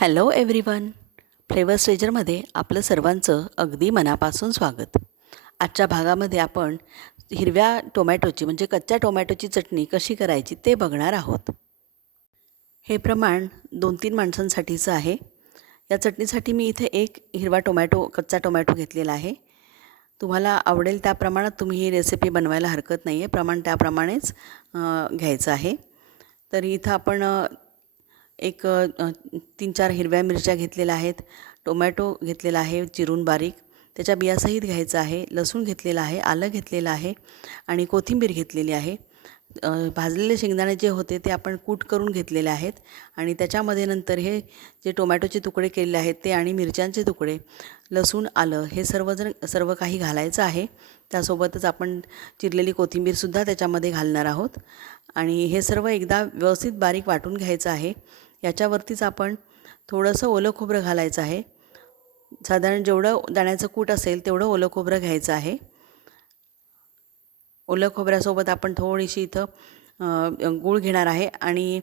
Hello everyone flavour स्टेजरमध्ये आपलं सर्वांचं अगदी मनापासून स्वागत. आजच्या भागामध्ये आपण हिरव्या टोमॅटोची म्हणजे कच्च्या टोमॅटोची चटणी कशी करायची ते बघणार आहोत. हे प्रमाण दोन तीन माणसांसाठीचं आहे. या चटणीसाठी मी इथे एक हिरवा टोमॅटो कच्चा टोमॅटो घेतलेला आहे. तुम्हाला आवडेल त्या प्रमाणात तुम्ही ही रेसिपी बनवायला हरकत नाही आहे प्रमाण त्याप्रमाणेच घ्यायचं आहे. तर इथं आपण एक तीन चार हिरव्या मिरच्या घेतलेल्या आहेत टोमॅटो घेतलेला आहे चिरून बारीक त्याच्या बियासहित घ्यायचं आहे लसूण घेतलेलं आहे आलं घेतलेलं आहे आणि कोथिंबीर घेतलेली आहे. भाजलेले शेंगदाणे जे होते ते आपण कूट करून घेतलेले आहेत आणि त्याच्यामध्ये नंतर हे जे टोमॅटोचे तुकडे केलेले आहेत ते आणि मिरच्यांचे तुकडे लसूण आलं हे सर्वजण सर्व काही घालायचं आहे. त्यासोबतच आपण चिरलेली कोथिंबीरसुद्धा त्याच्यामध्ये घालणार आहोत आणि हे सर्व एकदा व्यवस्थित बारीक वाटून घ्यायचं आहे. याच्यावरतीच आपण थोडंसं ओलं खोबरं घालायचं आहे. साधारण जेवढं दाण्याचं कूट असेल तेवढं ओलं खोबरं घ्यायचं आहे. ओलं खोबऱ्यासोबत आपण थोडीशी इथं गूळ घेणार आहे आणि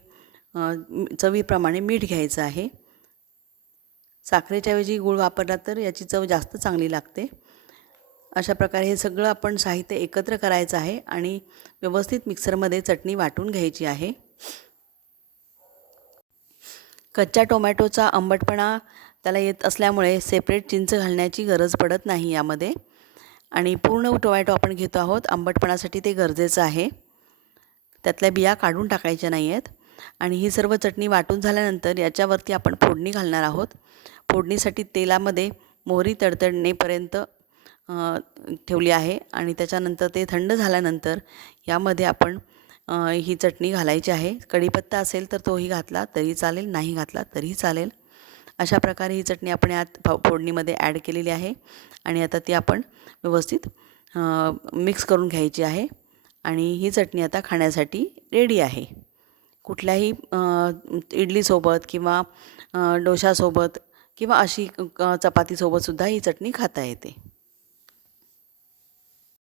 चवीप्रमाणे मीठ घ्यायचं आहे. साखरेच्याऐवजी गूळ वापरला तर याची चव जास्त चांगली लागते. अशा प्रकारे हे सगळं आपण साहित्य एकत्र करायचं आहे आणि व्यवस्थित मिक्सरमध्ये चटणी वाटून घ्यायची आहे. कच्च्या टोमॅटोचा आंबटपणा त्याला येत असल्यामुळे सेपरेट चिंच घालण्याची गरज पडत नाही यामध्ये. आणि पूर्ण टोमॅटो आपण घेतो आहोत आंबटपणासाठी ते गरजेचं आहे. त्यातल्या बिया काढून टाकायच्या नाही आहेत आणि ही सर्व चटणी वाटून झाल्यानंतर याच्यावरती आपण फोडणी घालणार आहोत. फोडणीसाठी तेलामध्ये मोहरी तडतडणेपर्यंत ठेवली आहे. आणि त्याच्यानंतर ते थंड झाल्यानंतर यामध्ये आपण ही चटणी घालायची आहे. कढीपत्ता असेल तर तोही घातला तरी चालेल. नाही घातला तरीही चालेल. अशा प्रकारे ही चटणी आपण यात फोडणीमध्ये ॲड केलेली आहे. आणि आता ती आपण व्यवस्थित मिक्स करून घ्यायची आहे. आणि ही चटणी आता खाण्यासाठी रेडी आहे. कुठल्याही इडलीसोबत किंवा डोशासोबत किंवा अशी क- चपातीसोबतसुद्धा ही चटणी खाता येते.